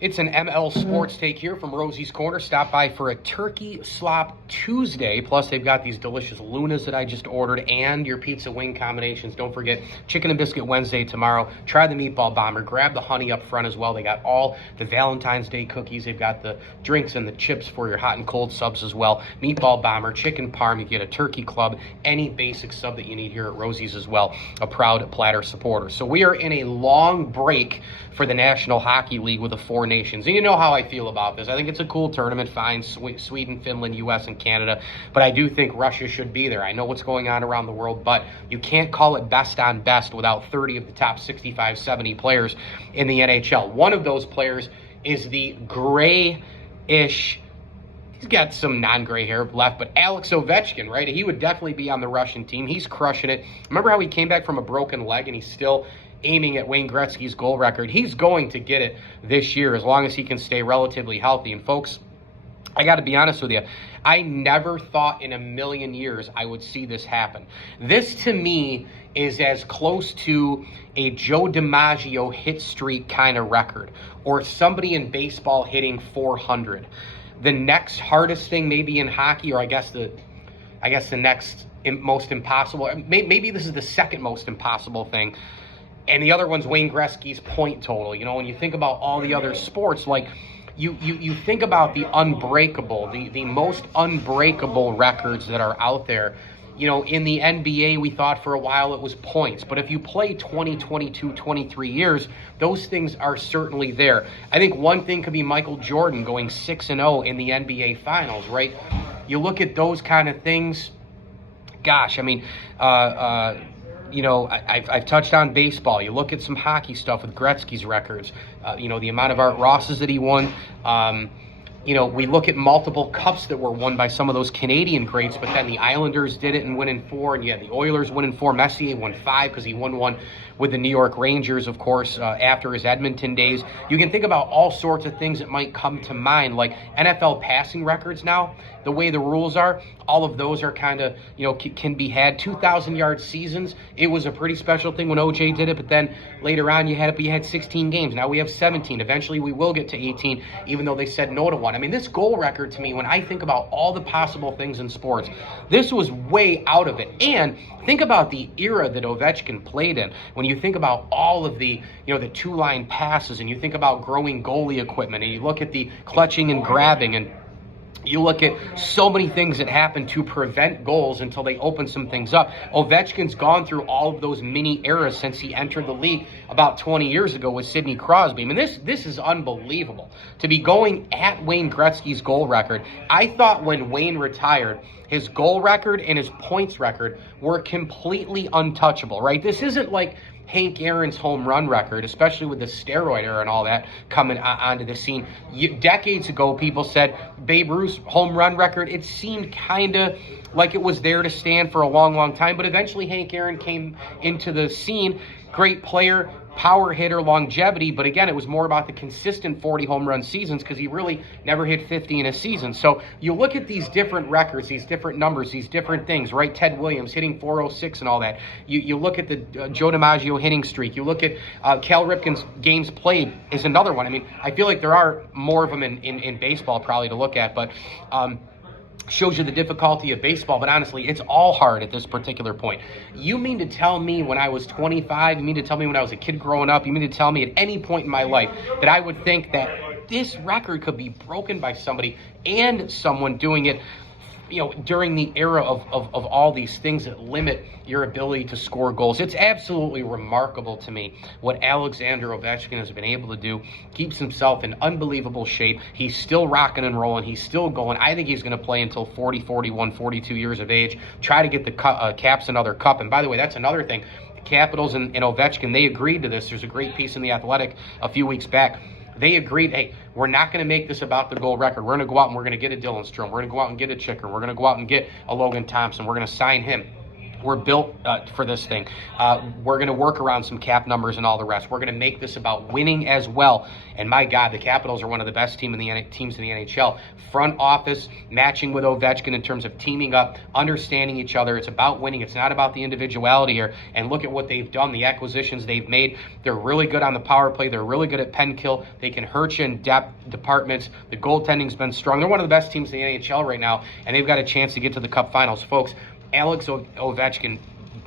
It's an ML Sports Take here from Rosie's Corner. Stop by for a Turkey Slop Tuesday. Plus, they've got these delicious Lunas that I just ordered and your pizza wing combinations. Don't forget, Chicken and Biscuit Wednesday tomorrow. Try the Meatball Bomber. Grab the honey up front as well. They got all the Valentine's Day cookies. They've got the drinks and the chips for your hot and cold subs as well. Meatball Bomber, Chicken Parm. You get a Turkey Club, any basic sub that you need here at Rosie's as well. A proud Platter supporter. So we are in a long break for the National Hockey League with the four nations. And you know how I feel about this. I think it's a cool tournament, fine, Sweden, Finland, US, and Canada. But I do think Russia should be there. I know what's going on around the world, but you can't call it best on best without 30 of the top 65, 70 players in the NHL. One of those players is the gray-ish, he's got some non-gray hair left, but Alex Ovechkin, right? He would definitely be on the Russian team. He's crushing it. Remember how he came back from a broken leg and he's still aiming at Wayne Gretzky's goal record? He's going to get it this year as long as he can stay relatively healthy. And folks, I got to be honest with you, I never thought in a million years I would see this happen. This to me is as close to a Joe DiMaggio hit streak kind of record, or somebody in baseball hitting 400. The next hardest thing maybe in hockey, or I guess the next most impossible, maybe this is the second most impossible thing. And the other one's Wayne Gretzky's point total. You know, when you think about all the other sports, like you think about the unbreakable, the most unbreakable records that are out there. You know, in the NBA, we thought for a while it was points. But if you play 20, 22, 23 years, those things are certainly there. I think one thing could be Michael Jordan going 6-0 in the NBA Finals, right? You look at those kind of things, gosh, I mean, you know, I've touched on baseball. You look at some hockey stuff with Gretzky's records, you know, the amount of Art Rosses that he won. You know, we look at multiple cups that were won by some of those Canadian greats, but then the Islanders did it and win in 4, and you had the Oilers win in 4. Messier won 5 because he won one with the New York Rangers, of course, after his Edmonton days. You can think about all sorts of things that might come to mind, like NFL passing records now, the way the rules are, all of those are kind of, you know, can be had. 2,000-yard seasons, it was a pretty special thing when OJ did it, but then later on you had 16 games. Now we have 17. Eventually we will get to 18, even though they said no to one. I mean, this goal record to me, when I think about all the possible things in sports, this was way out of it. And think about the era that Ovechkin played in. When you think about all of the, you know, the two-line passes, and you think about growing goalie equipment, and you look at the clutching and grabbing, and you look at so many things that happen to prevent goals until they open some things up. Ovechkin's gone through all of those mini eras since he entered the league about 20 years ago with Sidney Crosby. I mean, this is unbelievable. To be going at Wayne Gretzky's goal record. I thought when Wayne retired, his goal record and his points record were completely untouchable, right? This isn't like Hank Aaron's home run record, especially with the steroid era and all that coming onto the scene. Decades ago, people said Babe Ruth's home run record, it seemed kind of like it was there to stand for a long, long time, but eventually Hank Aaron came into the scene. Great player, power hitter, longevity, but again, it was more about the consistent 40 home run seasons because he really never hit 50 in a season. So you look at these different records, these different numbers, these different things, right? Ted Williams hitting 406 and all that. You look at the Joe DiMaggio hitting streak. You look at Cal Ripken's games played is another one. I mean, I feel like there are more of them in baseball probably to look at, but shows you the difficulty of baseball, but honestly, it's all hard at this particular point. You mean to tell me when I was 25, you mean to tell me when I was a kid growing up, you mean to tell me at any point in my life that I would think that this record could be broken by somebody and someone doing it, you know, during the era of all these things that limit your ability to score goals? It's absolutely remarkable to me what Alexander Ovechkin has been able to do. Keeps himself in unbelievable shape. He's still rocking and rolling. He's still going. I think he's going to play until 40, 41, 42 years of age. Try to get the Caps another cup. And by the way, that's another thing. The Capitals and Ovechkin, they agreed to this. There's a great piece in The Athletic a few weeks back. They agreed, hey, we're not going to make this about the goal record. We're going to go out and we're going to get a Dylan Strome. We're going to go out and get a Chicker. We're going to go out and get a Logan Thompson. We're going to sign him. We're built for this thing. We're going to work around some cap numbers and all the rest. We're going to make this about winning as well. And my God, the Capitals are one of the best teams in the NHL. Front office matching with Ovechkin in terms of teaming up, understanding each other. It's about winning. It's not about the individuality here. And look at what they've done, the acquisitions they've made. They're really good on the power play. They're really good at pen kill. They can hurt you in depth departments. The goaltending's been strong. They're one of the best teams in the NHL right now, and they've got a chance to get to the Cup Finals. Folks, Alex Ovechkin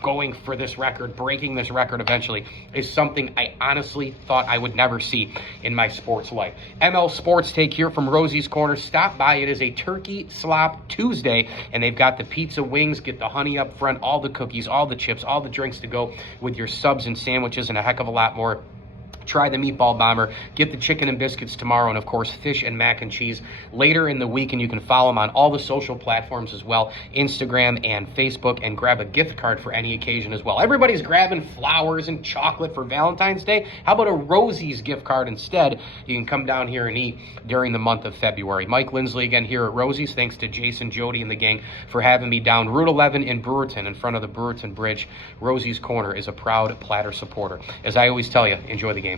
going for this record, breaking this record eventually, is something I honestly thought I would never see in my sports life. ML Sports Take here from Rosie's Corner. Stop by. It is a Turkey Slop Tuesday, and they've got the pizza wings, get the honey up front, all the cookies, all the chips, all the drinks to go with your subs and sandwiches, and a heck of a lot more. Try the meatball bomber, get the chicken and biscuits tomorrow, and of course fish and mac and cheese later in the week. And you can follow them on all the social platforms as well, Instagram and Facebook, and grab a gift card for any occasion as well. Everybody's grabbing flowers and chocolate for Valentine's Day. How about a Rosie's gift card instead? You can come down here and eat during the month of February. Mike Lindsley again here at Rosie's. Thanks to Jason, Jody, and the gang for having me down Route 11 in Brewerton in front of the Brewerton Bridge. Rosie's Corner is a proud Platter supporter. As I always tell you, enjoy the games.